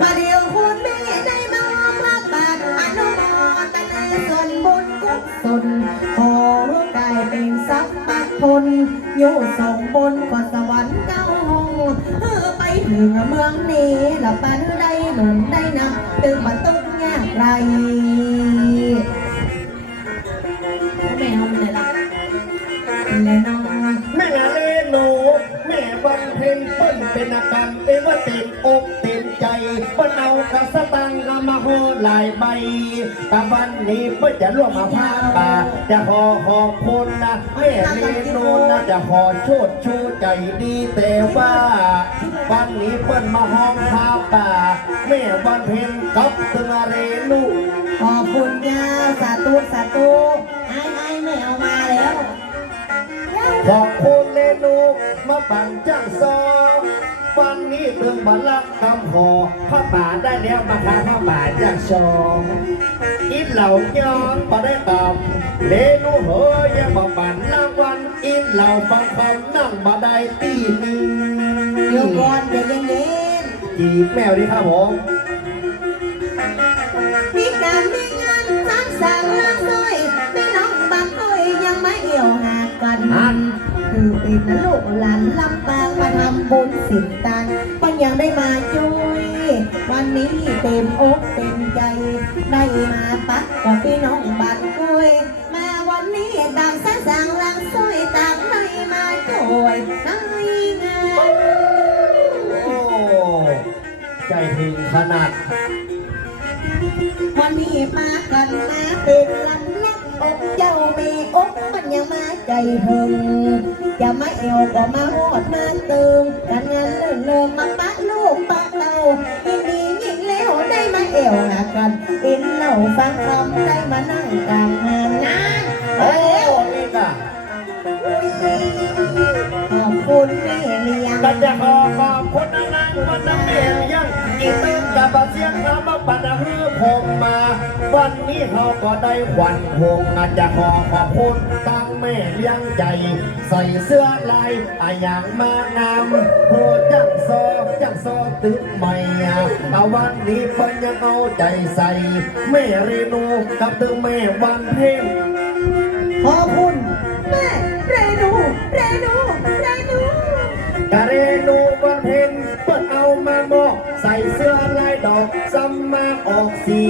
มาเดียวคุณแม่ได้มาพักบาทอนุโมทนาส่วนบุญกุศลขอกลายเป็นทรัพย์ปักพลอยู่ส่งบนกว่าสวรรค์เก้าห้องเออไปถึงเมืองนี้ละปันได้หนุนได้นำตึงมาตุ้งยากไร เปิ้นเป็นอาการเอว่าเต็มอกเต็มใจเปิ้นเอากระสตังกมาโหหลายใบแต่วันนี้เปิ้นจะร่วมมาพาป่า จะขอขอบคุณนะแม่เลโนนะจะขอโชดชูใจดีแต่ว่า วันนี้เปิ้นมาห้องพาป่า แม่วันเพ็ญกับตึงอาเรนุขอบคุณยาสาธุสาธุไอ้ไอ้ไม่เอามาแล้วขอบคุณเล นูมาปั่นจ้างซอวันนี้เติมบัลลักคำขอพระป่าได้แล้วมาทาพระป่าจ้างซออินเหล่าย้อนพอได้ตอบเลนูเฮยอย่ามาปั่นรางวันอินเหล่าฟังคำนั่งมาได้ตีหนึ่งเดี๋ยวก่อนเดี๋ยวเย็นจีบแมวดีครับผม ลูกหลานลำปางมาทำบุญสินตานมันยังได้มาช่วยวันนี้เต็มอกเต็มใจ ได้มาปักกับพี่น้องบ้านก้อยมาวันนี้ตามสร้างสร้างล้างซ้อยตามได้มาช่วยในงานโอ้ใจถึงขนาด วันนี้มากันมาเป็นลันลับอกเจ้ามีอกมันยังมาใจหึง จะมาเอวก็มาหอดมาตึงกันงานเลื่อนเลิมมาปะลูกปะเต่ายินดียิ่งแล้วได้มาเอวหากันอินเหล่าฟังคำได้มานั่งกลางงานงานโอ้เอ้วนี่ก็ขอบคุณแม่เลี้ยงก็จะขอขอบคุณนางวันน้ำเมียยังอีกตึงกับบเสียงคำมาปัดฮือผมมา วันนี้เขาก็ได้ขวัญหงอาจจะขอขอบคุณตั้ง แม่เลี้ยงใจ ใส่เสื้อลายอาอย่างมางามโหจังซอจังซอตึกใหม่อะวันนี้เพิ่นยังเอาใจใส่ แม่เรนูกับตึงแม่วันเพ็ญขอบคุณแม่เรนูเรนูเรนูกะเรนูวันเพ็ญเปิดเอามามอกใส่เสื้อลายดอกซ้ำมาออกสี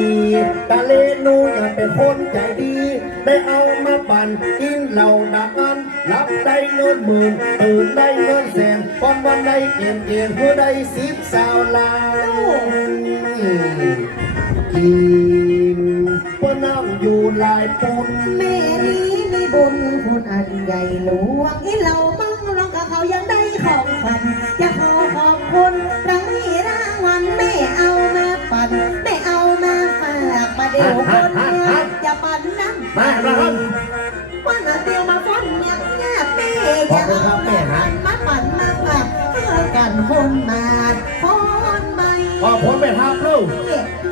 กะเรนูยังเป็นคนใจดี ได้เอามาปั่นอิน เหล่าดักอันรับได้เงินหมื่นตื่นได้เงินแสนก่อนวันได้เกียนเกียนหัวได้สิบสาวลานกินเพื่อน้ำอยู่หลายปุ่นแม่นี้มีบุญคุณอันใหญ่หลวงที่เรา ขอบคุณไปครับลูก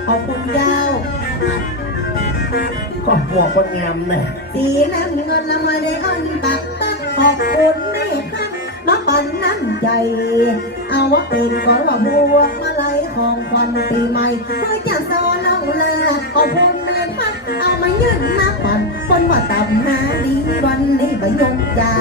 ขอบคุณยาวก็หัวคนงามเนี่ยสีน้ำเงินละมาได้อันตักตักขอบคุณแม่ครับมาปั่นน้ำใจ เอาว่าเป็นก่อนว่าบวกมาลัยของควันปีใหม่เพื่อจะสอนเอาลาขอบคุณแม่พัดเอามายื่นมาปั่นคนว่าต่ำหาดีวันนี้ไปยงจา